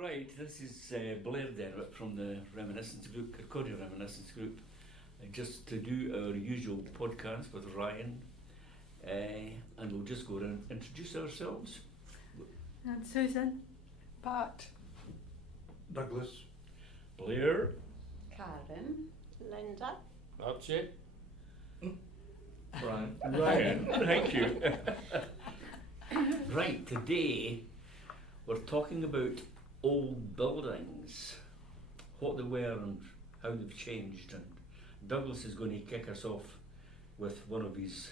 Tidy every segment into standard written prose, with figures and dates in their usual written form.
Right, this is Blair Derrick from the Reminiscence Group, Kirkcaldy Reminiscing Group, just to do our usual podcast with Ryan, and we'll just go around and introduce ourselves. And Susan. Pat. Douglas. Blair. Karen. Linda. That's it. Ryan. Thank you. Right, today we're talking about old buildings, what they were and how they've changed, and Douglas is going to kick us off with one of his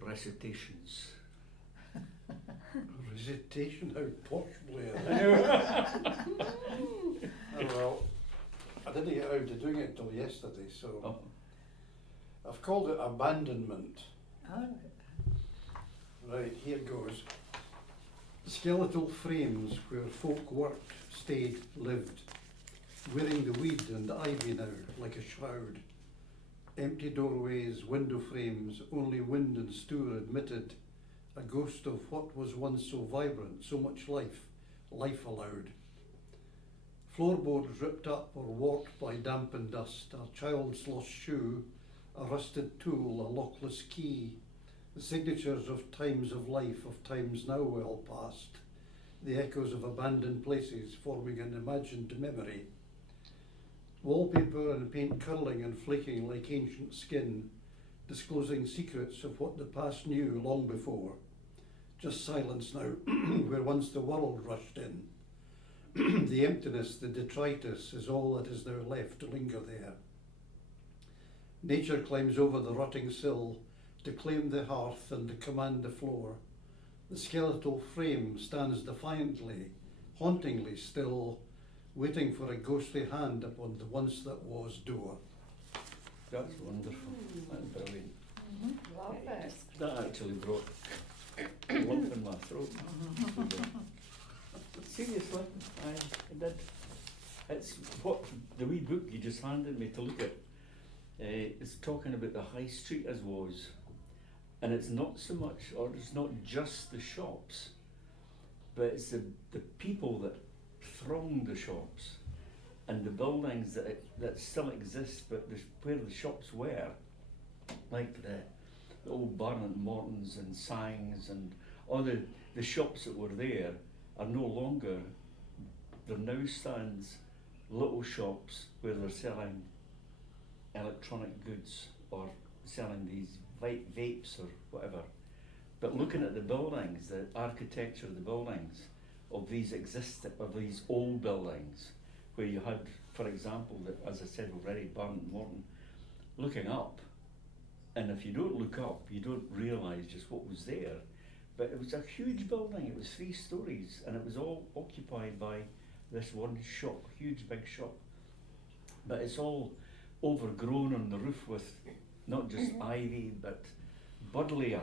recitations. Recitation, how posh, Blair. Well, I didn't get around to doing it until yesterday, so I've called it abandonment. Oh. Right, here goes. Skeletal frames where folk worked, stayed, lived, wearing the weed and ivy now like a shroud. Empty doorways, window frames, only wind and stoor admitted, a ghost of what was once so vibrant, so much life allowed. Floorboards ripped up or warped by damp and dust, a child's lost shoe, a rusted tool, a lockless key, the signatures of times of life, of times now well past, the echoes of abandoned places forming an imagined memory. Wallpaper and paint curling and flaking like ancient skin, disclosing secrets of what the past knew long before. Just silence now, where once the world rushed in. The emptiness, the detritus is all that is now left to linger there. Nature climbs over the rotting sill to claim the hearth and to command the floor. The skeletal frame stands defiantly, hauntingly still, waiting for a ghostly hand upon the once that was door. That's wonderful. That's brilliant. Love it. That actually brought a lump in my throat. Seriously, I did. It's what the wee book you just handed me to look at is talking about the high street as was. And it's not so much, or it's not just the shops, but it's the people that throng the shops and the buildings that still exist, but where the shops were, like the old Barnett Mortons and Sangs and all the shops that were there are no longer. There now stands little shops where they're selling electronic goods or selling these vapes or whatever. But looking at the buildings, the architecture of the buildings of these old buildings, where you had, for example, as I said already, Barnett Morton, looking up, and if you don't look up, you don't realise just what was there. But it was a huge building, it was 3 stories, and it was all occupied by this one shop, huge big shop. But it's all overgrown on the roof with not just ivy, but buddleia,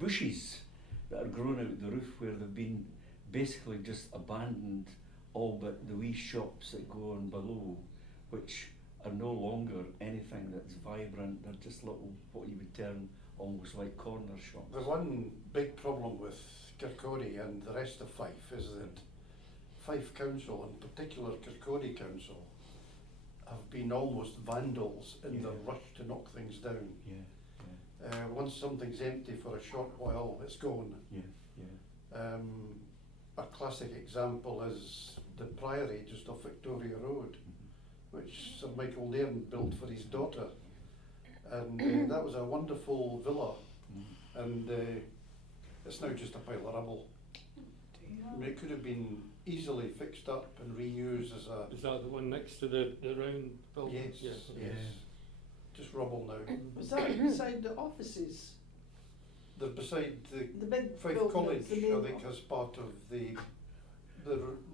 bushes that are grown out the roof where they've been basically just abandoned, all but the wee shops that go on below, which are no longer anything that's vibrant. They're just little, what you would term almost like corner shops. The one big problem with Kirkcaldy and the rest of Fife is that Fife Council, in particular Kirkcaldy Council, have been almost vandals in the rush to knock things down. Once something's empty for a short while, it's gone. A classic example is the Priory just off Victoria Road, which Sir Michael Nairn built for his daughter. And that was a wonderful villa, and it's now just a pile of rubble. I mean, it could have been easily fixed up and reused as a... Is that the one next to the round building? Yes. Just rubble now. Was that beside the offices? They're beside the big Fife building, College, the main I think, as part of the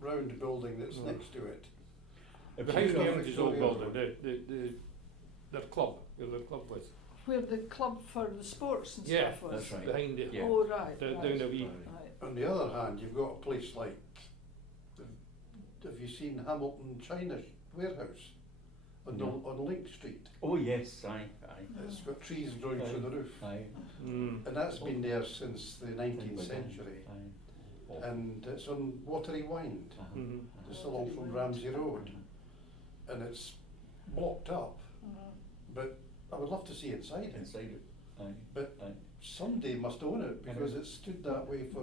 round building that's next to it. Behind the Young's old building, their club, where their club was. Where the club for the sports and Yeah, stuff was? that's right. Behind it. Yeah. Oh, right. Down the wee. Right. On the other hand, you've got a place like, have you seen Hamilton China Warehouse on Link Street? Oh yes, aye. It's got trees growing through the roof. Aye. And that's been there since the 19th century. Aye. Oh. and it's on Watery Wind, Uh-huh. Mhm. just along from Ramsey Road, and it's blocked up, but I would love to see inside it. Inside it, aye. But Aye. somebody must own it, because it's stood that way for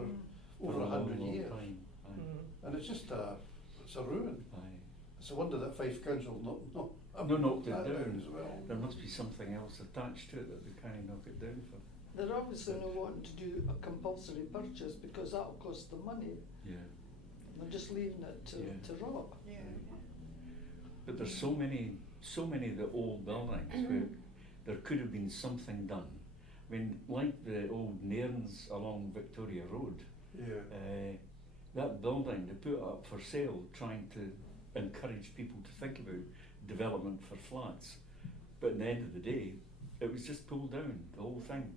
over For 100 long years. time, aye, Mhm. And it's just it's a ruin. aye. It's a wonder that Fife Council not No, knocked it that down. as well. There must be something else attached to it that they can't knock it down for. They're obviously not wanting to do a compulsory purchase because that'll cost them money. Yeah. They're just leaving it Yeah. to rot. But there's so many of the old buildings where there could have been something done. I mean, like the old nairns along Victoria Road, Yeah. that building they put up for sale, trying to encourage people to think about development for flats. But at the end of the day, it was just pulled down, the whole thing.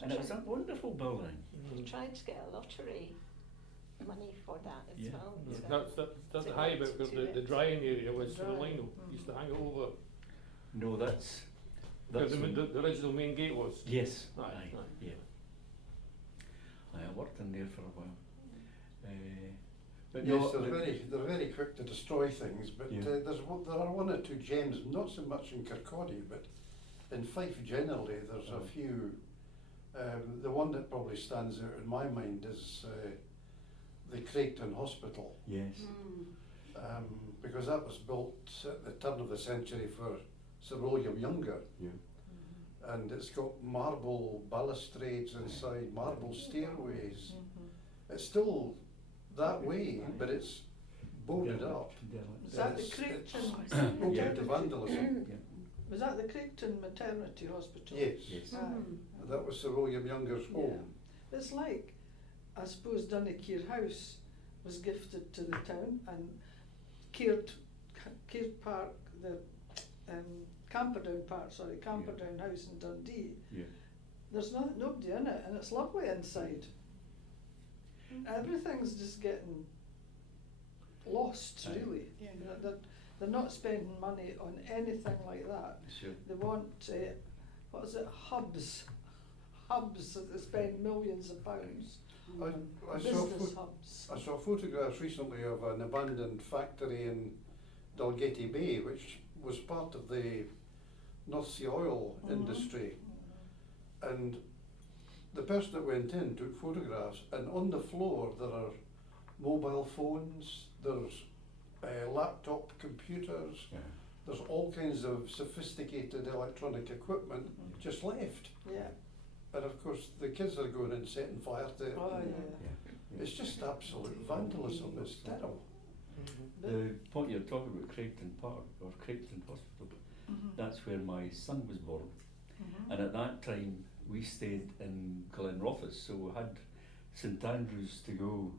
And it was a wonderful building. Mhm. Trying to get a lottery money for that as Yeah. well. Mhm. so- That's the to high add bit where to the it. drying area was for the Drying. lino, used to hang it over, No, that's where the, when- the original main gate was. yes, Aye, aye, aye. yeah. I worked in there for a while. But Yes, no, they're very quick to destroy things, but Yeah. there are one or two gems, not so much in Kirkcaldy, but in Fife generally, there's a Oh. few. The one that probably stands out in my mind is the Craigton Hospital, yes, because that was built at the turn of the century for Sir William Younger, yeah. and it's got marble balustrades inside, marble stairways. It's still that way, but it's boarded up. Was that the It's Kirkton? open Yeah. to vandalism. Yeah. Was that the Kirkton Maternity Hospital? Yes, Yes. Aye. that was Sir William Younger's Yeah. home. It's like, I suppose Dunnikier House was gifted to the town, and Caird Park, the Camperdown House in Dundee, Yeah. there's nobody in it, and it's lovely inside. Everything's just getting lost, Aye. really. They're not spending money on anything like that. Sure. They want, what is it, hubs that they spend millions of pounds. I saw Business hubs. I saw photographs recently of an abandoned factory in Dalgety Bay, which was part of the North Sea oil industry. And the person that went in took photographs, and on the floor there are mobile phones, there's laptop computers, Yeah. there's all kinds of sophisticated electronic equipment just left. Yeah. And of course, the kids are going and setting fire to it. Oh, Yeah. yeah. Yeah. It's just absolute vandalism, it's terrible. The point you're talking about, Craigton Park or Craigton Hospital, that's where my son was born. And at that time, we stayed in Glenrothes, so we had St Andrews to go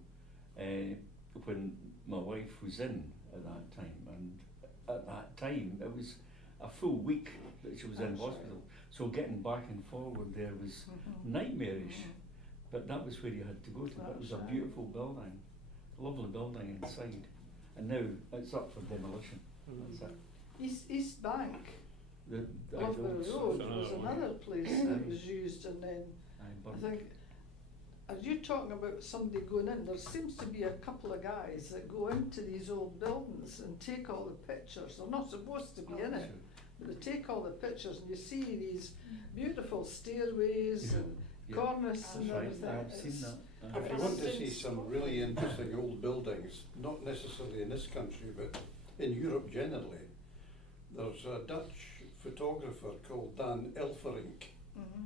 when my wife was in at that time. And at that time, it was a full week that she was in hospital. So getting back and forward there was nightmarish. But that was where you had to go to. That was a beautiful building, lovely building inside. And now it's up for demolition. That's it. East Bank, The Loughborough old Road Another was one, another place that was used, and then I I burned. think, are you talking about somebody going in? There seems to be a couple of guys that go into these old buildings and take all the pictures. They're not supposed to be in it, but they take all the pictures, and you see these beautiful stairways Yeah. and Yeah. cornice and That's right, everything. I've seen It's- that. If you want to see some really interesting old buildings, not necessarily in this country, but in Europe generally, there's a Dutch photographer called Dan Elferink, Mhm.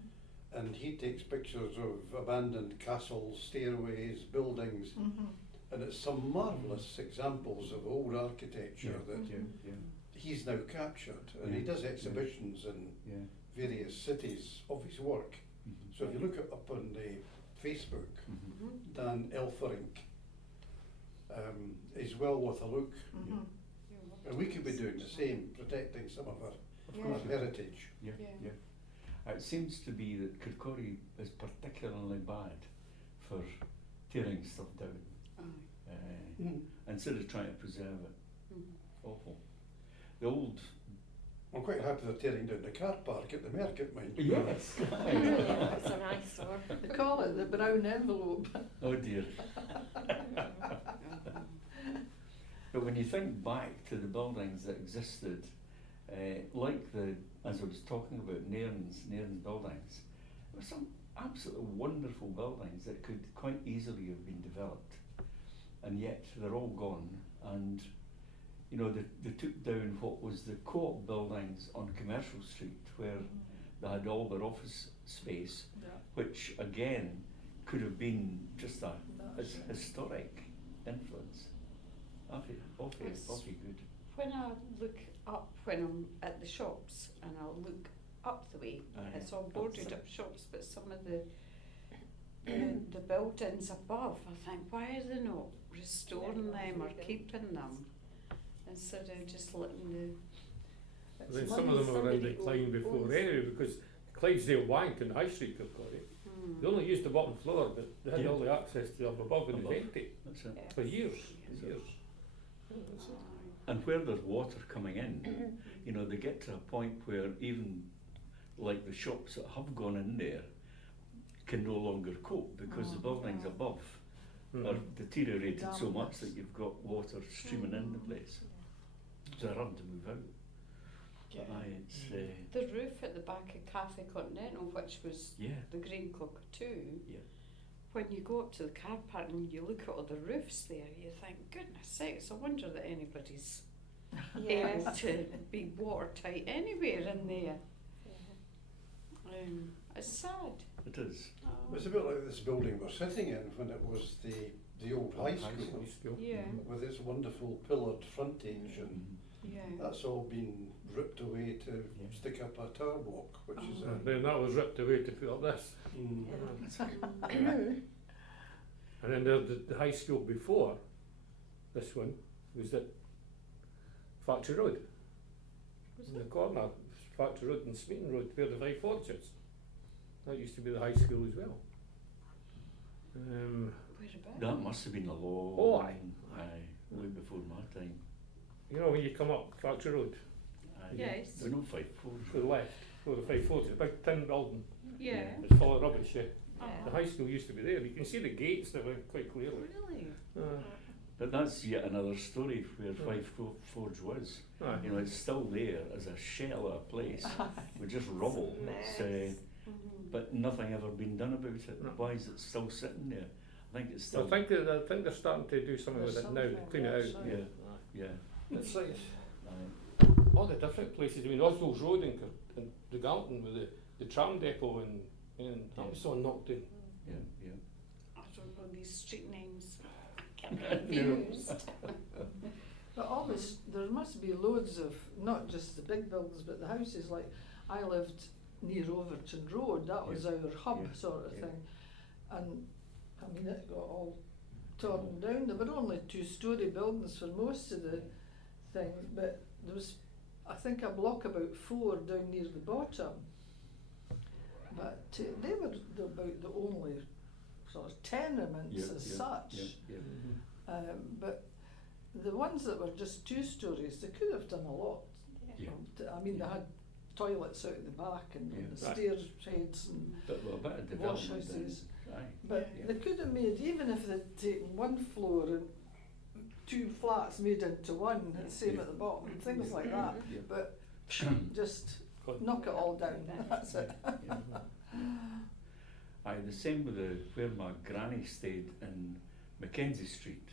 and he takes pictures of abandoned castles, stairways, buildings, Mhm. and it's some marvellous examples of old architecture that Yeah. he's now captured, and he Yeah. does exhibitions in Yeah. various cities of his work. Mhm. So if you look it up on the Facebook, Mhm. Dan Elferink, is well worth a look. Mhm. And we could be doing the same, protecting some of our course. heritage. Yeah, yeah. It seems to be that Kirkcaldy is particularly bad for tearing stuff down, instead of trying to preserve it. Awful. The old. I'm quite happy they're tearing down the car park at the market, mind you. Yes. That's a nice one. They call it the brown envelope. Oh dear. But when you think back to the buildings that existed, like as I was talking about, Nairn's buildings, there were some absolutely wonderful buildings that could quite easily have been developed, and yet they're all gone. And you know, they took down what was the co-op buildings on Commercial Street, where they had all their office space, Yeah. which again could have been just a That's historic influence. Awfully good. When I look up, when I'm at the shops and I look up the way, Aye. it's all boarded up shops, but some of the buildings above, I think, why are they not restoring them or keeping them instead of just letting the It's Then some money of them were around somebody decline before owns. anyway, because Clydesdale Bank and High Street Kirkcaldy, they only used the bottom floor, but they had Yeah. all the access to up above, and it was Above. empty That's it. Yeah. for years, That's it. years. Yeah, that's it. And where there's water coming in, you know, they get to a point where even like the shops that have gone in there can no longer cope because the buildings yeah. above Mhm. are deteriorated so much Dampness. that you've got water streaming in the place. So they're having to move out. But aye, it's The roof at the back of Cafe Continental, which was yeah, the Green Cockatoo, yeah. when you go up to the car park and you look at all the roofs there, you think, goodness sakes, I wonder that anybody's able Yes. to be watertight anywhere in there. It's sad. It is. It's a bit like this building we're sitting in when it was the old high school High school. Yeah, with its wonderful pillared frontage, and Mhm. yeah. that's all been ripped away to Yeah. stick up a tower block, which is And then that was ripped away to put up this. And then the high school before this one was at Factory Road. Was In the it? corner, Factory Road and Smeaton Road, where the Five Fortunes. That used to be the high school as well. Whereabouts? That must have been a long, Oh, aye. way before my time. You know when you come up Factory Road, Aye. Yes. We know 5-4. to the left, where the Five Fortunes, a big tin building, Yeah. it's full of rubbish. Yeah. Oh, The high school used to be there. You can see the gates that went quite clearly. really? But that's yet another story where Yeah. Five Forge was. Aye. You know, it's still there as a shell of a place with just rubble. It's, Mhm. but nothing ever been done about it. No. Why is it still sitting there? I think it's So still. I think they're starting to do something There's with it now, something, clean it yes, out. aye. Yeah, yeah. It's like Aye. all the different places. I mean, Oswald's Road in the Galton with the tram depot and that was all knocked in. Yeah, yeah. I don't know these street names. Get No. confused. But all this, there must be loads of, not just the big buildings, but the houses, like, I lived near Overton Road, that was our hub Yeah. sort of Yeah. thing. And, I mean, it got all torn down, there were only 2-storey buildings for most of the things, but there was, I think, a block about 4 down near the bottom. But they were about the only sort of tenements Yeah, as yeah, such. Yeah, yeah. But the ones that were just 2 stories, they could have done a lot. Yeah. I mean, they had toilets out the back and Yeah. the Right. stairs sheds and, But well, a bit of Wash development. houses. Aye. but Yeah. they could have made, even if they'd taken one floor and 2 flats made into one, and same Yeah. at the bottom, things like that. Yeah. But just Good. knock it all down, that's it. Yeah. Aye, the same with where my granny stayed in Mackenzie Street.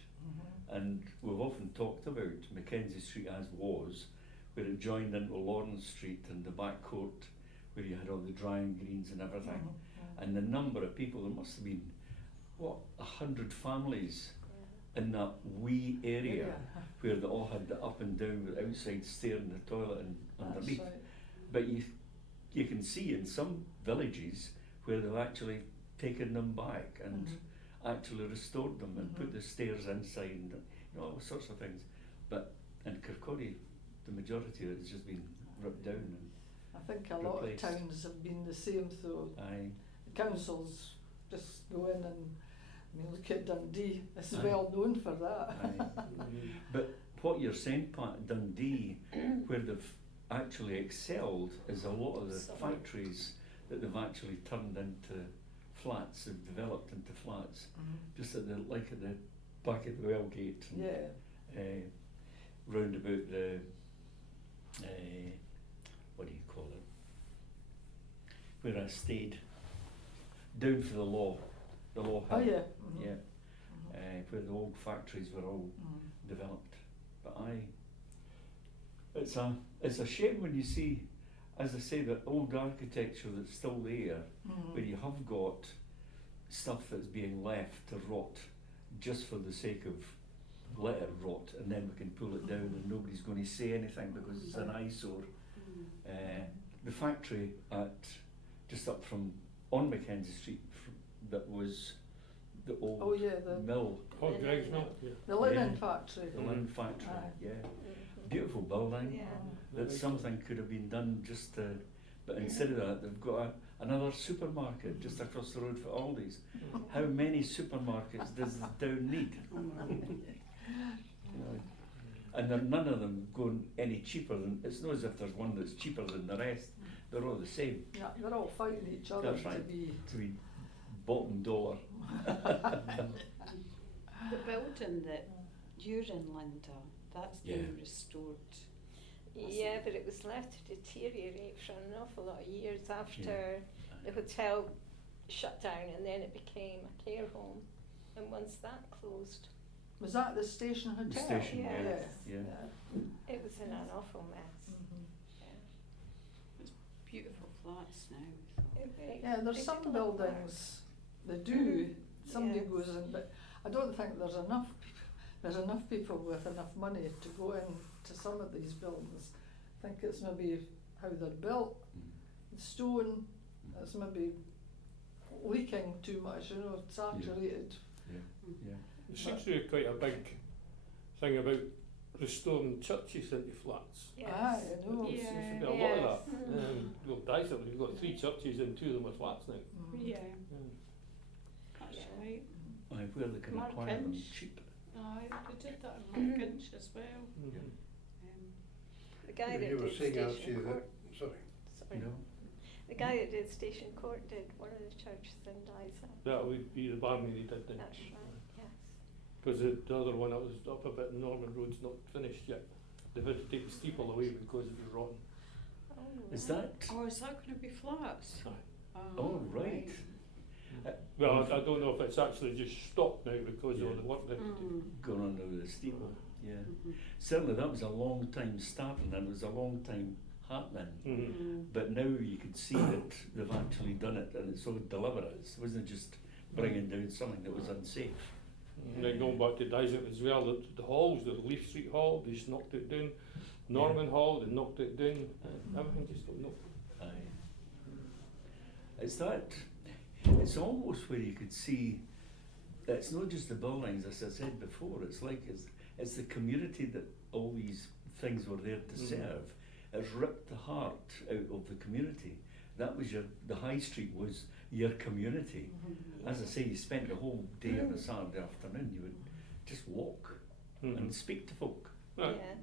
And we've often talked about Mackenzie Street as was, where it joined into Lawrence Street and the back court, where you had all the drying greens and everything. And the number of people, there must have been, 100 families in that wee area where they all had the up and down with outside stair and the toilet and That's underneath. right. But you can see in some villages where they've actually taken them back and actually restored them and put the stairs inside and all sorts of things. But in Kirkcaldy, the majority of it has just been ripped down. And I think a lot of Replaced. towns have been the same, though. aye, The councils just go in and, I mean, look at Dundee, it's Aye. well known for that. aye. But what you're saying, Pat, Dundee, where they've actually excelled is a lot of the factories that they've actually turned into flats, they've developed into flats, just at the back of the Wellgate. And, Yeah, round about the, what do you call it? Where I stayed, down for the law hill. Oh, yeah. Yeah, where the old factories were all developed. But it's a shame when you see, as I say, the old architecture that's still there, where you have got stuff that's being left to rot just for the sake of let it rot, and then we can pull it down and nobody's going to say anything because it's an eyesore. The factory just up from on Mackenzie Street that was the old Oh, yeah, the mill, Oh, Greg's not, yeah. the linen Yeah. factory. the linen factory. Aye. Yeah, Mhm. beautiful building. Yeah. That something could have been done just to, but instead of that, they've got another supermarket just across the road for Aldi's. How many supermarkets does the town need? You know, and none of them going any cheaper than. It's not as if there's one that's cheaper than the rest. They're all the same. Yeah, they're all fighting each other That's to right. be. To be bottom dollar. The building that you're in, Linda, that's been restored. Yeah, but it was left to deteriorate for an awful lot of years after the hotel shut down, and then it became a care home. And once that closed, Was that the Station Hotel? The station, yeah. Yes. Yeah. it was in an awful mess. Mhm. Yeah. Beautiful flats now. Yeah, there's They some did a lot of work. buildings that do. Somebody Yes. goes in, but I don't think there's enough. There's enough people with enough money to go into some of these buildings. I think it's maybe how they're built, the stone. It's maybe leaking too much. You know, saturated. Yeah. There seems to be quite a big thing about restoring churches into flats. Yes. Aye, I know. There Yeah. seems to be a lot of Yes. that. Well, Dyson, we've got 3 churches and 2 of them are flats now. Mhm. Yeah, Yeah. that's Yeah. right. Aye, where they can Mark acquire them Inch. cheap. Aye, they did that in Markinch as well. Mhm. The guy that You were did saying Station actually Court. sorry. Sorry. The guy that did Station Court did one of the churches in Dyson. That would be the Barney they did then. That's right. Yes. Because the other one that was up a bit in Norman Road's not finished yet. They've had to take the steeple away because it was rotten. Oh, Is right. that? Oh, is that going to be flats? Aye. Oh, right. Well, I don't know if it's actually just stopped now because of the work that Going on over the steeple. Yeah. Mhm. Certainly that was a long time starting and it was a long time happening. Mhm. But now you can see that they've actually done it and it's so deliberate. It wasn't just bringing down something that was unsafe. And then going back to Dyson as well, the halls, the Leaf Street Hall, they just knocked it down. Norman Hall, they knocked it down. Everything just got knocked. Aye. It's that, it's almost where you could see, it's not just the buildings, as I said before, it's like, it's the community that all these things were there to Mhm. serve. It's ripped the heart out of the community. That was the high street was your community. As I say, you spent the whole day on a Saturday afternoon, you would just walk and speak to folk. Aye. Yeah.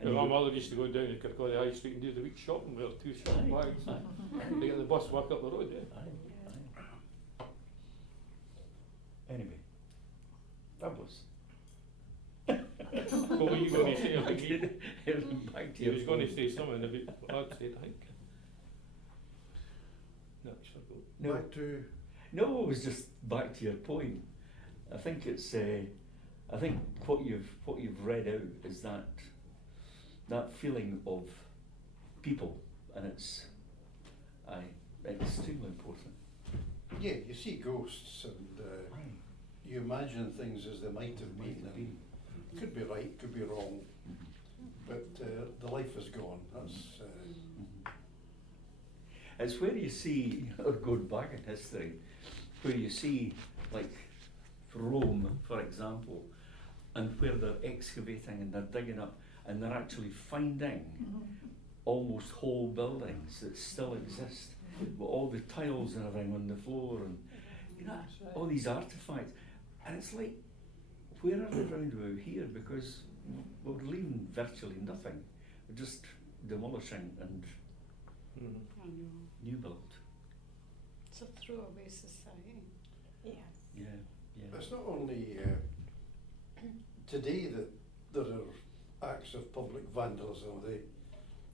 And My you- mother used to go down to Kirkcaldy High Street and do the week shopping with her 2 shopping Aye, bags. aye. And they get the bus back up the road, yeah. Aye, aye. Anyway, fabulous. What were you going to say? I think Back to he your was going to point. say something about what I'd said, I think. No, I just forgot. No, Back to no, it was just back to your point. I think it's, I think what you've read out is that feeling of people, and it's extremely important. yeah, you see ghosts and you imagine things as they might have been. And could be right, could be wrong, but the life is gone. That's It's where you see, going back in history, where you see, like, Rome, for example, and where they're excavating and they're digging up and they're actually finding almost whole buildings that still exist, with all the tiles and everything on the floor and, you know, That's right. all these artifacts. And it's like, where are they round about here? Because we're leaving virtually nothing. We're just demolishing and Mhm. I know. new build. It's a throwaway society. Yes. Yeah, yeah. It's not only today that there are acts of public vandalism.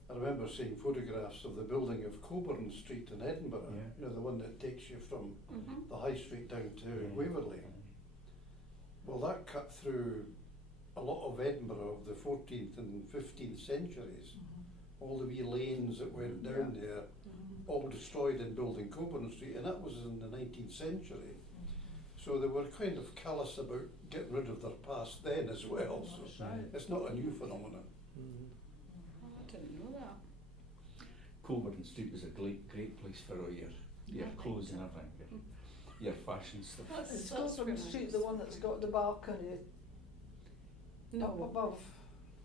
I remember seeing photographs of the building of Coburn Street in Edinburgh, Yeah. you know, the one that takes you from Mhm. the High Street down to Yeah. Waverley. Well, that cut through a lot of Edinburgh of the 14th and 15th centuries. All the wee lanes that went down there, all destroyed in building Coburn Street, and that was in the 19th century. So they were kind of callous about getting rid of their past then as well, so That's right. it's not a new phenomenon. Mhm. Oh, I didn't know that. Coburn Street was a great place for all your Yeah. clothes and everything, your fashion stuff. Is That's Coburn really Street nice. the one that's got the balcony up No, above,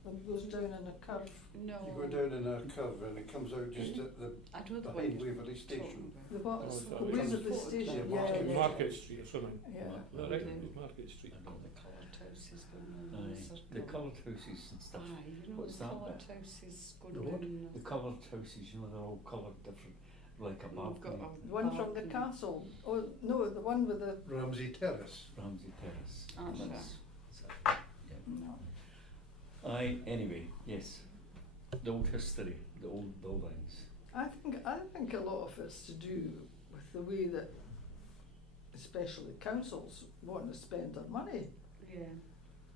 and goes down in a curve? no. You go down in a curve and it comes out just at the I know the one behind you're Waverley Station. The Oh, what's, that the was- Waverley Yeah, Station, Market- yeah. Market Street or something. Yeah. Is that right? It was Market Street. I don't The know. coloured houses going on in the Aye, circle. the coloured houses and stuff. Aye, you know What's the that coloured bit? houses going The what? down The coloured houses, you know, they're all coloured different, like a We've got balcony, a The one from the balcony. castle, oh, no, the one with the, Ramsey Terrace. Ramsey Terrace. That's right. That's it, yeah. No. Aye, anyway, yes, the old history, the old buildings. I think a lot of it's to do with the way that especially councils want to spend their money. Yeah.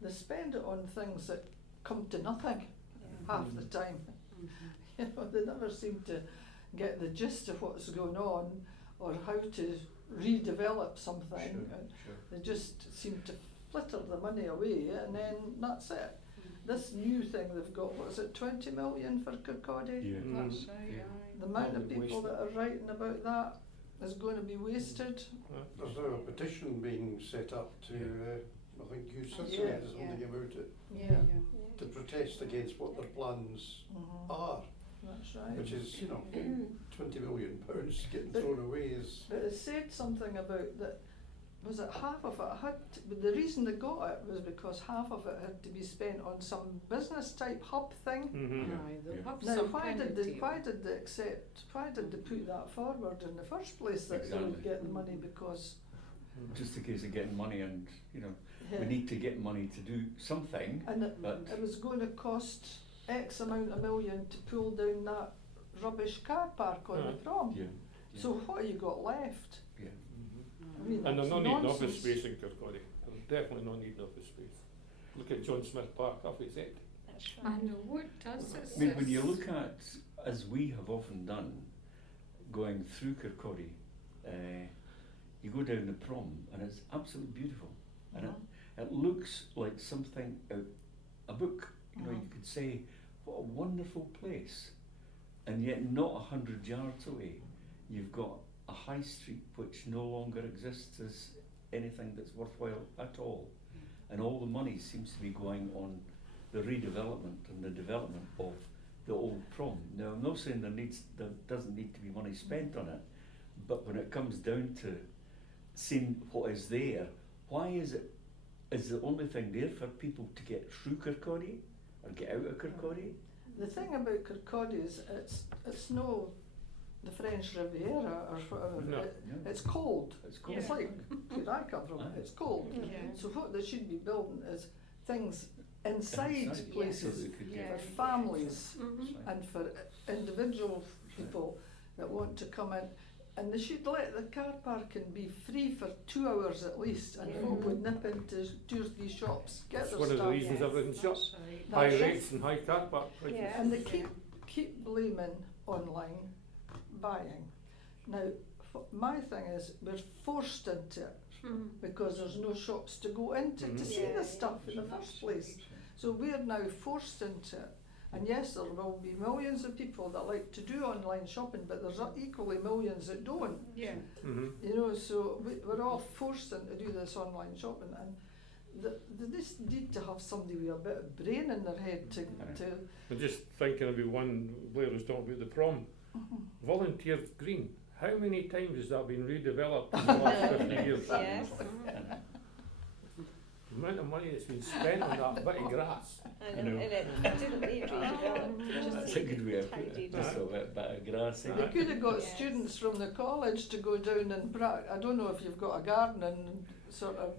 They spend it on things that come to nothing half the time. Mhm. You know, they never seem to get the gist of what's going on or how to redevelop something. Sure, And sure. they just seem to flitter the money away and then that's it. This new thing they've got, what is it, 20 million for Kirkcaldy? Yeah. That's Mm. right, Yeah. aye. The amount of Probably people that are writing about that is going to be wasted. There's now a petition being set up to, I think you said Yeah. something about it, Yeah. to protest against what their plans Mhm. are, That's right. which is, you know, £20 million getting But- thrown away is, But it said something about that, was it half of it had, but the reason they got it was because half of it had to be spent on some business type hub thing. Mhm. Yeah. Aye, they'll Yeah. have Now, some why kind did of they, deal. why did they accept, why did they put that forward in the first place that they would Exactly. get the money because, Just a case of getting money and, you know, yeah. we need to get money to do something, And it, but it was going to cost X amount of million to pull down that rubbish car park on the Aye. prom. yeah, So what have you got left? yeah. I mean, And they're that's not needing office nonsense. space in Kirkcaldy. They're definitely not needing office space. Look at John Smith Park, half it's empty. That's I right. know, what does it? I mean, when you look at, as we have often done, going through Kirkcaldy, you go down the prom and it's absolutely beautiful. And it looks like something out a book. You know, you could say, what a wonderful place. And yet not 100 yards away, you've got a high street which no longer exists as anything that's worthwhile at all. And all the money seems to be going on the redevelopment and the development of the old prom. Now, I'm not saying there doesn't need to be money spent on it, but when it comes down to seeing what is there, why is the only thing there for people to get through Kirkcaldy or get out of Kirkcaldy? The thing about Kirkcaldy is it's no the French Riviera or whatever. No. It's cold. It's cold. It's like where I come from. Aye. It's cold. Yeah. So what they should be building is things inside Inside, so places they could Yeah. get. for families Mhm. and for individual people that want to come in. And they should let the car parking be free for 2 hours at least, and Yeah. folk would nip into 2 or 3 shops, get That's their one of the stuff. reasons everything's shut. That's right. High That's it. rates and high car park prices. Yeah. And they keep blaming online buying. Now, my thing is, we're forced into it Mhm. because there's no shops to go into to Mhm. see Yeah. the stuff in the first place. So we're now forced into it. And yes, there will be millions of people that like to do online shopping, but there's equally millions that don't. Yeah. Mm-hmm. You know, so we're all forced into do this online shopping, and they just need to have somebody with a bit of brain in their head to I'm just thinking about one, Blair was talking about the prom. Volunteer Green, how many times has that been redeveloped in the last 50 years? Yes. The amount of money that's been spent on that bit of grass. I know, and it didn't need redeveloped, it just That's a good way of putting it, tidied just up. a bit of grass. They could have got Yes. students from the college to go down and I don't know if you've got a garden and sort of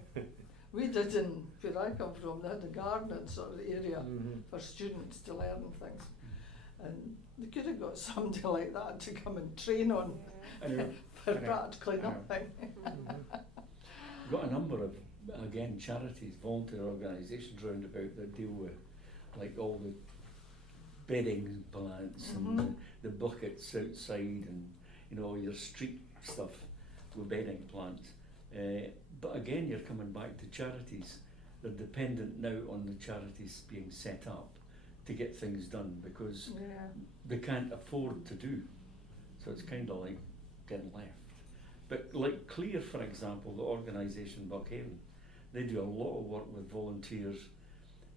We did in where I come from, they had a gardening sort of area Mhm. for students to learn things. And they could have got somebody like that to come and train on I know. for I know. practically I know. nothing. We've got a number of, again, charities, volunteer organisations round about that deal with like all the bedding plants and Mhm. the buckets outside and, you know, your street stuff with bedding plants. But again, you're coming back to charities. They're dependent now on the charities being set up to get things done because Yeah. they can't afford to do. So it's kind of like getting left. But like Clear, for example, the organisation Buckhaven, they do a lot of work with volunteers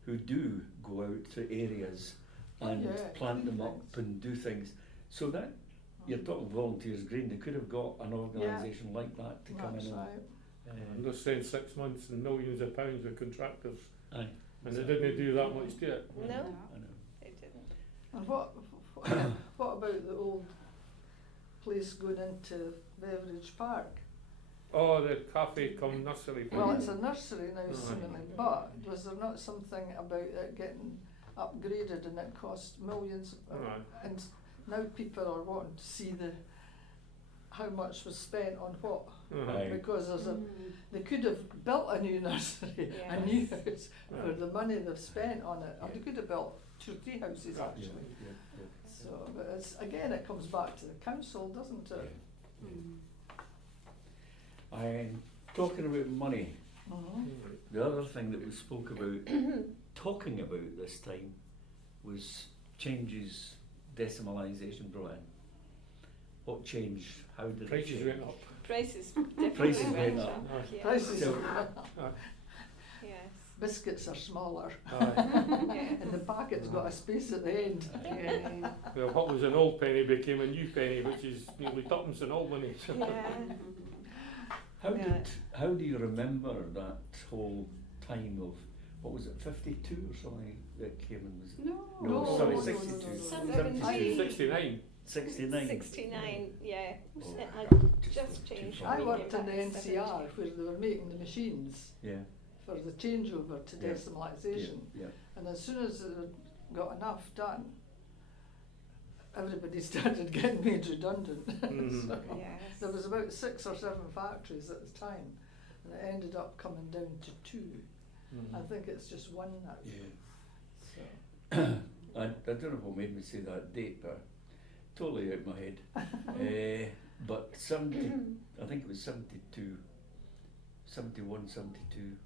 who do go out to areas Oh, and yeah, plant clean them up things. and do things. So that, you're talking volunteers green, they could have got an organisation like that to come That's in right. And they're saying 6 months and millions of pounds with contractors, Aye. and they didn't do that much to it. No, I know. they didn't. And what about the old place going into Beveridge Park? Oh, the cafe come nursery. Well, it's a nursery now, Aye. seemingly, but was there not something about it getting upgraded and it cost millions? Aye. And now people are wanting to see how much was spent on what, Aye. because there's a, Mm. they could have built a new nursery, a new house for the money they've spent on it, or they could have built 2 or 3 houses Yeah, actually. yeah. So, but it's, again, it comes back to the council, doesn't it? Mm. I'm talking about money. Mhm. The other thing that we spoke about, talking about this time, was changes, decimalisation brought in. What changed? How did it Prices change? went up. Prices definitely Prices went went up. up. Aye. Yeah. Prices, So- Yes. biscuits are smaller, Aye. Yeah. and the packet's got a space at the end. Yeah. Well, what was an old penny became a new penny, which is nearly tuppence in Albany. Yeah. Yeah. How do you remember that whole time of, what was it, 52 or something that came in? Was it No. No, sorry, no, 62. no, no. 70. 69. 69? 69, yeah. Oh, It had just too changed. far. I when we worked came in the back in NCR where they were making the machines Yeah, for the changeover to Yeah. decimalisation. yeah. And as soon as they got enough done, everybody started getting made redundant. Mhm. So 70. Yes. there was about 6 or 7 factories at the time, and it ended up coming down to 2. I think it's just 1 now. Yeah. So. I don't know what made me say that date, but totally out my head. But 70, I think it was 72, 71, 72,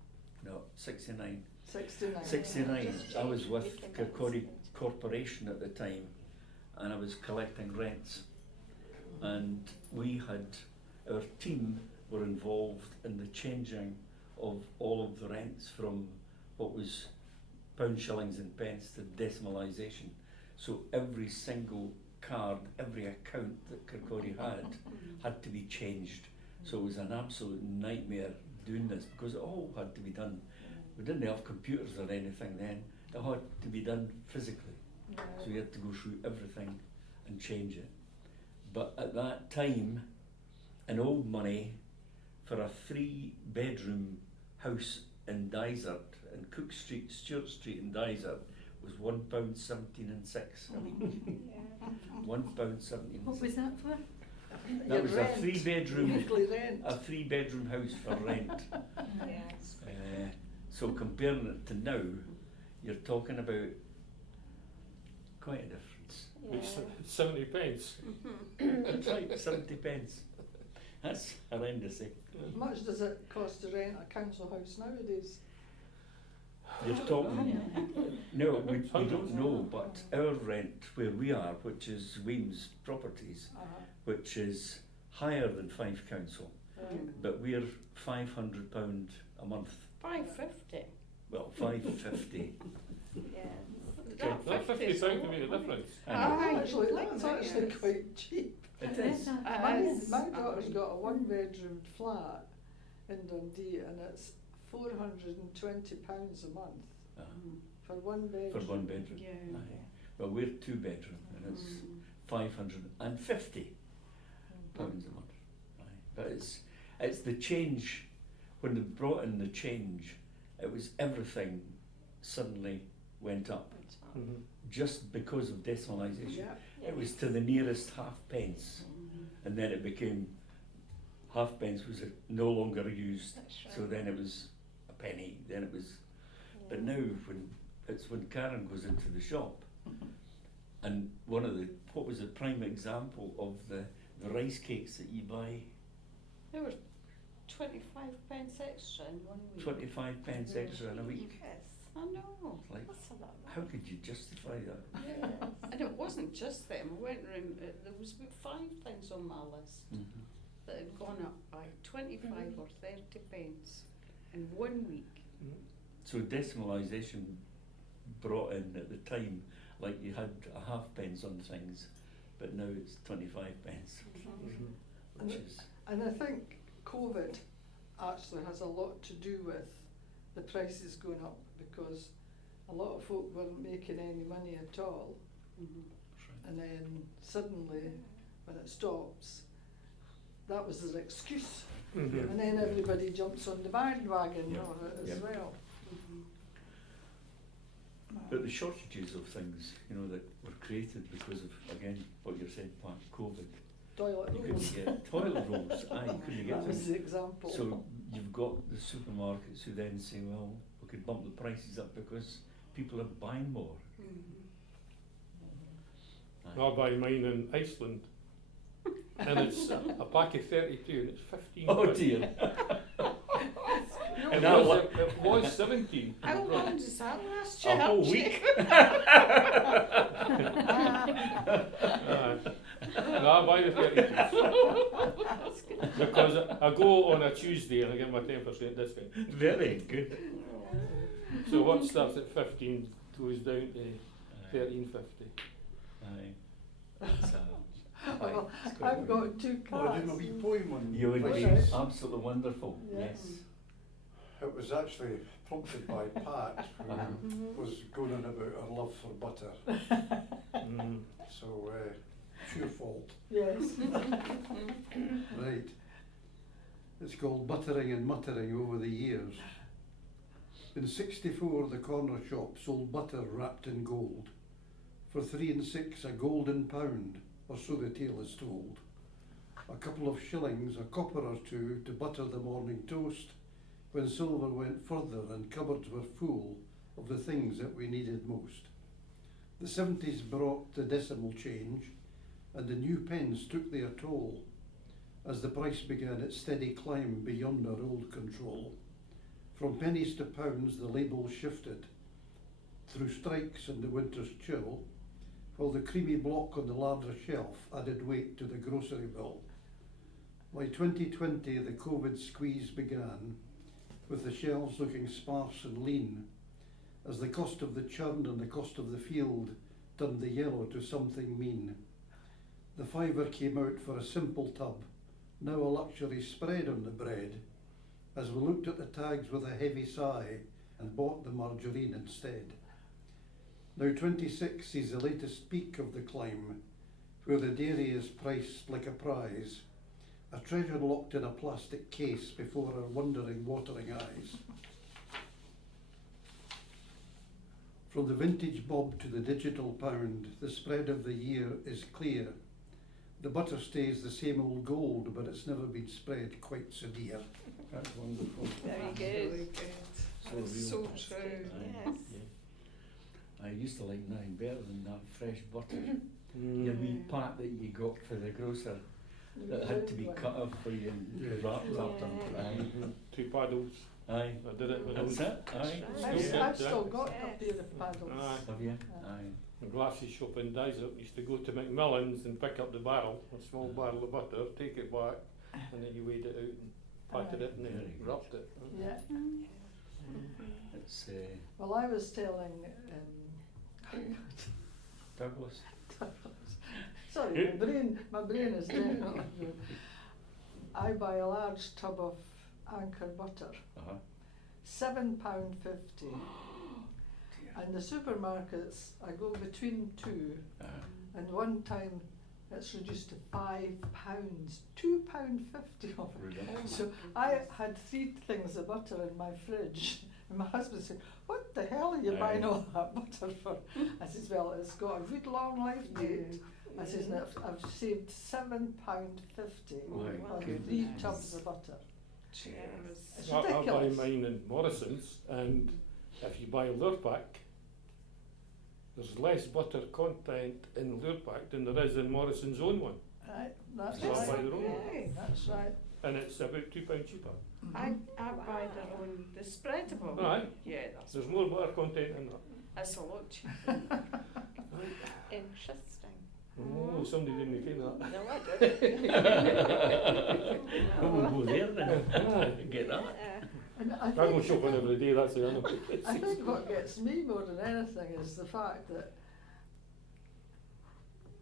no, 69. 69. 69, Just I was changed. with We came back in Kirkcaldy 72. Corporation at the time, and I was collecting rents. And we had, our team were involved in the changing of all of the rents from what was pounds, shillings and pence to decimalisation. So every single card, every account that Kirkcaldy had to be changed. So it was an absolute nightmare doing this because it all had to be done. We didn't have computers or anything then. It had to be done physically. So you had to go through everything and change it. But at that time, in old money, for a 3-bedroom house in Dysart, in Cook Street, Stewart Street in Dysart, was £1.17 and 6 a week. Yeah. £1.17. What was that for? That Your was rent, a 3-bedroom, weekly rent. a 3-bedroom house for rent. Yes. So comparing it to now, you're talking about quite a difference. It's Yeah. 70 pence. That's right, 70 pence. That's horrendous. How much does it cost to rent a council house nowadays? You're talking, no, we don't know, but our rent where we are, which is Weems Properties, which is higher than Fife Council, but we're £500 a month. 550. Well, 550. Yeah. That 50 pounds can make a difference. Actually, that's actually quite cheap. It is. My daughter's got a 1-bedroom flat in Dundee, and it's £420 a month Uh, for 1 bedroom. for 1 bedroom. Yeah. Aye. Well, we're 2-bedroom, and it's £550 a month. Aye. But it's the change when they brought in the change, it was everything suddenly went up Mhm. just because of decimalisation. Yeah. It was to the nearest halfpence, and then it became halfpence was no longer used. That's right. So then it was a penny. Then it was. But now when Karen goes into the shop, and what was the prime example of the rice cakes that you buy? There were 25 pence extra in 1 week. 25 pence extra in a week. Yes. I know. Like, That's a lot. how could you justify that? Yes. And it wasn't just them. I went round, there was about 5 things on my list that had gone up by 25 or 30 pence in 1 week. So decimalisation brought in at the time, like you had a halfpence on things, but now it's 25 pence, Mhm. which is And I think COVID actually has a lot to do with the prices going up, because a lot of folk weren't making any money at all, and then suddenly when it stops, that was their excuse, Mhm. and then everybody jumps on the bandwagon Yeah. of it as Yeah. well. But the shortages of things, that were created because of, again, what you're saying, Pat, COVID. Toilet You rolls, couldn't get toilet rolls, you couldn't get that was them. the example. So you've got the supermarkets who then say, well, we could bump the prices up because people are buying more. Aye. I buy mine in Iceland, and it's a pack of 32, and it's 15. Oh quid. dear. It Now was, what- it was 17. How long does that last you? A whole week. No, I buy the 32 because I go on a Tuesday and I get my 10% discount. Very good. So what starts at 15 goes down to 13.50. Aye. It's, Well, it's quite I've got 2 Oh, I cars. did a wee poem on You would be Right. absolutely wonderful. Yeah. Yes. It was actually prompted by Pat, who Uh-huh. was going on about her love for butter. Mm. So, it's your fault. Yes. Right. It's called Buttering and Muttering Over the Years. In '64, the corner shop sold butter wrapped in gold. For 3 and 6 a golden pound, or so the tale is told. A couple of shillings, a copper or two, to butter the morning toast, when silver went further and cupboards were full of the things that we needed most. The 70s brought the decimal change, and the new pence took their toll, as the price began its steady climb beyond our old control. From pennies to pounds the labels shifted, through strikes and the winter's chill, while the creamy block on the larder shelf added weight to the grocery bill. By 2020 the COVID squeeze began, with the shelves looking sparse and lean, as the cost of the churn and the cost of the field turned the yellow to something mean. The fiver came out for a simple tub, now a luxury spread on the bread, as we looked at the tags with a heavy sigh and bought the margarine instead. Now 26 sees the latest peak of the climb, where the dairy is priced like a prize, a treasure locked in a plastic case before our wondering, watering eyes. From the vintage bob to the digital pound, the spread of the year is clear. The butter stays the same old gold, but it's never been spread quite so dear. That's wonderful. Very That's good. really good. So That's real. so That's true. good. Aye, Yes. yeah. I used to like nothing better than that fresh butter. Mm. Your wee pat that you got for the grocer that had to be cut off for you and Yes. wrapped up. Yeah. Aye. Mhm. 2 paddles. Aye. I did it when I was That's it. Aye. That's I've, Yeah. I've still got Yes. a pair of paddles. Aye. Have you? Yeah. Aye. a glasses shop in Dysart. Used to go to McMillan's and pick up the barrel, a small barrel of butter, take it back, and then you weighed it out and patted it and Very then good. wrapped it. Yeah. It's Well, I was telling Douglas. sorry, my brain is dead. I buy a large tub of Anchor butter, Uh-huh. £7.50. And the supermarkets, I go between 2, Uh-huh. and one time it's reduced to £5, £2.50 of it. Really? Oh my So goodness. I had 3 things of butter in my fridge, and my husband said, "What the hell are you buying all that butter for?" I says, "Well, it's got a good long life date." I says, "And I've saved £7.50 My on 3 goodness. tubs of butter." Cheers. It's I buy ridiculous. mine in Morrison's, and if you buy Lurepack, there's less butter content in Lurepack than there is in Morrison's own one, Right, that's So I buy right. their own. Okay. That's right. and it's about £2 cheaper. I buy their own, the spreadable. Aye, Yeah, that's there's more butter content in that. That's a lot cheaper. Interesting. Oh, somebody didn't think that. No, I didn't. Well, we'll go there then. Aye. Get that. Yeah. And I I go think, shopping every day, that's the other I think what gets me more than anything is the fact that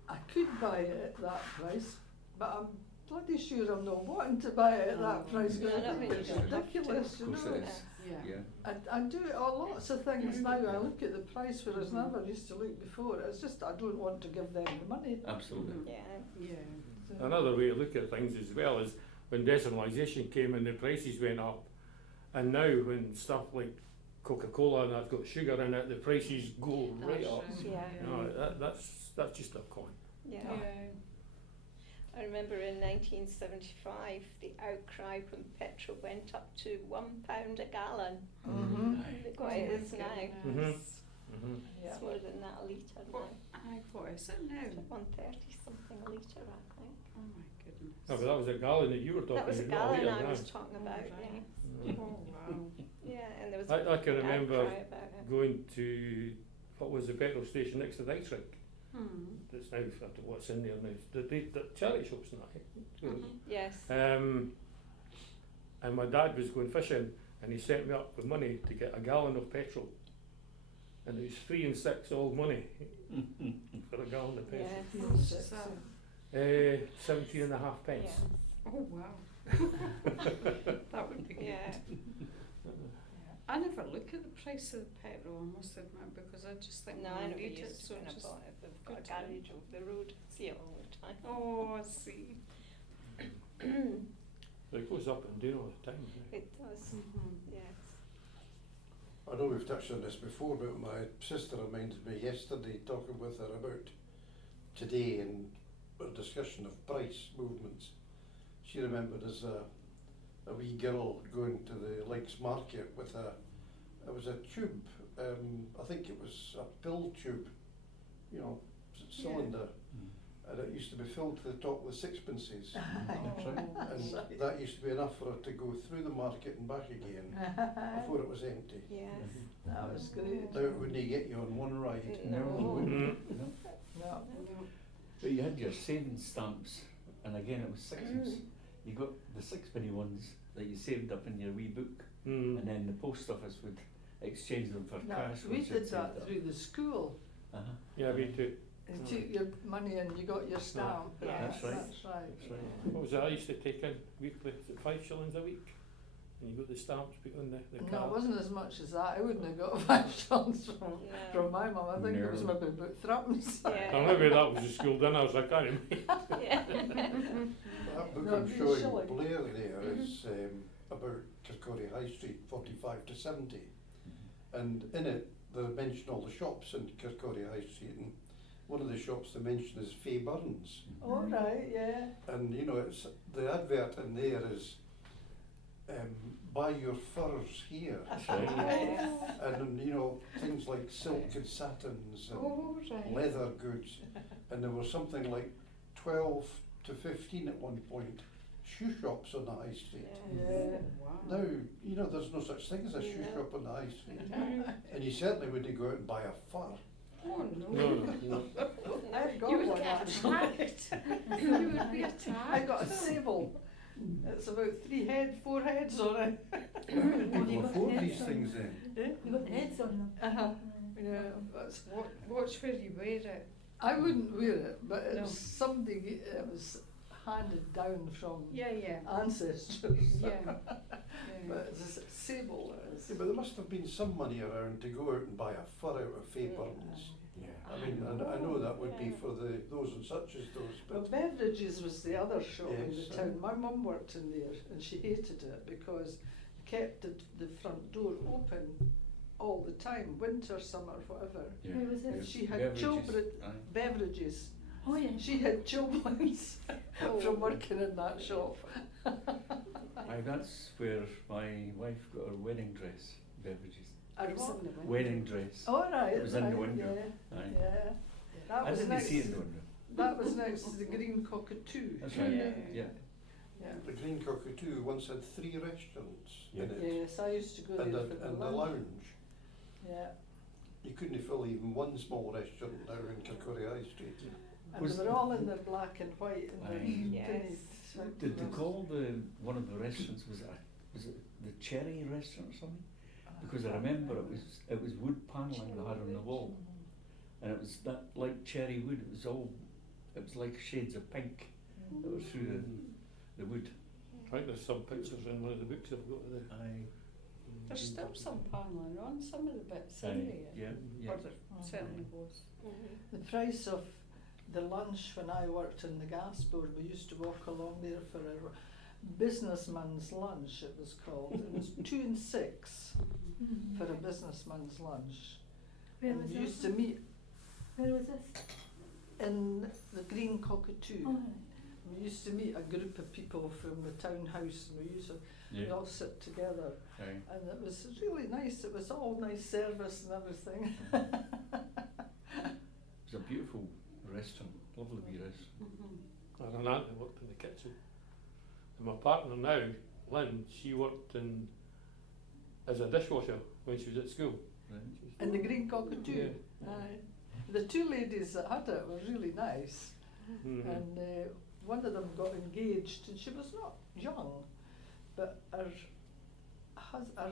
I could buy it at that price, but I'm bloody sure I'm not wanting to buy it at that price, because No, I no, think you it's don't have to. ridiculous, Of you course know. it is. Yeah. Yeah. I do it on lots of things now. I look at the price, whereas never used to look before. It's just I don't want to give them the money. Absolutely. Yeah. So, Another way to look at things as well is when decimalisation came and the prices went up, and now when stuff like Coca-Cola and that's got sugar in it, the prices go right That's up. right. Yeah. No, that's just a con. Yeah. Yeah. I remember in 1975 the outcry when petrol went up to £1 a gallon. mhm. Look what it is now. Goodness. Yeah. It's more than that a litre now. What, what is it now? It's like 130 something a litre, I think. Oh my goodness. No, but that was a gallon that you were talking That was a about, not gallon litre I now. was talking about, Oh, yeah. right. Oh wow. Yeah, and there was I can a big remember outcry about it. going to what was the petrol station next to the ice rink. Hmm. That's now, I don't know what's in there now. The charity shops and that. Yes. And my dad was going fishing, and he set me up with money to get a gallon of petrol, and it was 3 and 6 old money for a gallon of petrol. Yes. How much is that? 17 and a half pence. Yes. Oh wow. That would be good. Yeah. I never look at the price of the petrol, I must admit, because I just think No, well, I never need used it, to so when I just. bought it. We've got a good to know. garage over the road. See it all the time. Oh, I see. It goes up and down all the time. It does. Mm-hmm. Yes. I know we've touched on this before, but my sister reminded me yesterday, talking with her about today and a discussion of price movements. She remembered as a wee girl going to the Lakes Market with it was a tube, I think it was a pill tube, you know, cylinder, and it used to be filled to the top with sixpences. And that used to be enough for her to go through the market and back again before it was empty. Yes. That was great. Now it wouldn't get you on one ride. No. Mm. No. No. But you had your savings stamps, and again it was sixpence. You got the sixpenny ones that you saved up in your wee book, Mm. and then the post office would exchange them for No, cash. we once you'd did saved that up. through the school. Uh-huh. Yeah, me too. You took your money and you got your stamp. Yeah. That's right. That's right. That's right. What was it I used to take in weekly? Was it 5 shillings a week? And you got the stamps put on the No, card. it wasn't as much as that. I wouldn't have got 5 shillings from my mum. I think it was No. maybe about threepence. Or maybe that was the school dinners, I can't remember. Yeah. That book No, I'm it'd be showing shilling. Blair there is about Kirkcaldy High Street, 45 to 70. And in it, they mention all the shops in Kirkcaldy High Street, and one of the shops they mention is Faye Burns. All right, yeah. And you know, it's the advert in there is buy your furs here. That's right. Yes. And you know, things like silk and satins and Oh, right. leather goods. And there was something like 12 to 15 at one point shoe shops on the high street. Yeah. Wow. Now, you know, there's no such thing as a shoe No. shop on the high street. And you certainly wouldn't go out and buy a fur. Oh no. No. I've got You would one get actually. attacked. You would be attacked. I got a sable. It's about 4 heads on it. People afford these things then. You got heads on them. Uh-huh. Yeah, that's, Watch where you wear it. I wouldn't wear it, but it No. was somebody, it was handed down from Yeah, yeah. ancestors. Yeah. But it's a sable. It is. Yeah, but there must have been some money around to go out and buy a fur out of Faye Burns. Yeah. I mean, I know that would be for those and such as those, Well, but Beverages was the other shop in Yes, the town. My mum worked in there and she hated it because it kept the front door open all the time, winter, summer, whatever. Yeah. Where was And this? she had Beverages, children, aye. beverages. Oh, yeah. She had children's Oh. from working in that shop. Aye, that's where my wife got her wedding dress, beverages. And It was what? in the window. Wedding dress. Oh, right, It was in the right, window. Yeah, Aye. yeah. That I was didn't next. see it in the window. That was next to the Green Cockatoo. That's right, Yeah. yeah. Yeah. the Green Cockatoo once had 3 restaurants Yeah. in it. Yes, I used to go And there the, for the and the lunch. lounge. Yeah. You couldn't fill even one small restaurant now in Kirkcaldy High Street. And Was they were all in their black and white and their Aye. penny Yes. Did they call one of the restaurants, was it the Cherry Restaurant or something? Because I remember it was wood panelling they had on the wall, and it was that like cherry wood. It was like shades of pink that were through the wood. I think there's some pictures in one of the books I've got there. Aye. There's still some paneling on some of the bits in Aye. there. Yeah, yeah. Or there certainly was. The price of the lunch when I worked in the gas board, we used to walk along there for a businessman's lunch, it was called. It was 2 and 6 for a businessman's lunch. Where And was we this? used to meet Where was this? in the Green Cockatoo. Oh, right. We used to meet a group of people from the townhouse and we used to we'd Yeah. all sit together. Aye. And it was really nice. It was all nice service and everything. It was a beautiful restaurant, lovely wee restaurant. Mm-hmm. I had an aunt that worked in the kitchen. And my partner now, Lynn, she worked as a dishwasher when she was at school. Right. In the Green Cockatoo. Yeah. Aye. The 2 ladies that had it were really nice. Mhm. And one of them got engaged and she was not young, but her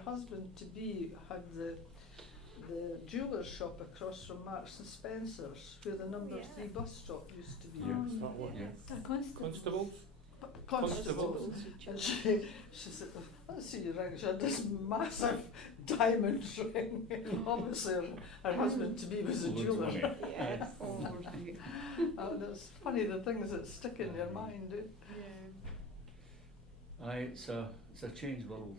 husband to be had the jeweller's shop across from Marks and Spencer's where the number Yeah. 3 bus stop used to be. Yeah. Oh, that one, yeah. A constable. Constables? Constables. And she said, let's see your ring. She had this massive diamond ring. Obviously her husband to be was a Loads of jeweller. money. Yes. Oh, right. And it's funny the things that stick in your mind. Yeah. Aye, it's a changed world.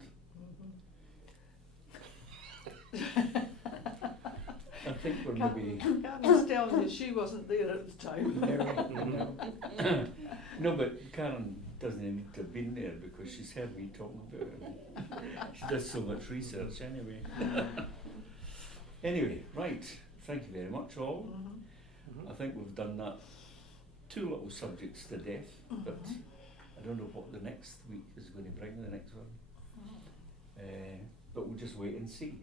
I think we're maybe. Karen's telling you she wasn't there at the time. Mhm. No, but Karen doesn't need to have been there because she's heard me talking about it. She does so much research anyway. Anyway, right. Thank you very much, all. Mhm. I think we've done that 2 little subjects to death, but I don't know what the next week is going to bring, the next one. But we'll just wait and see.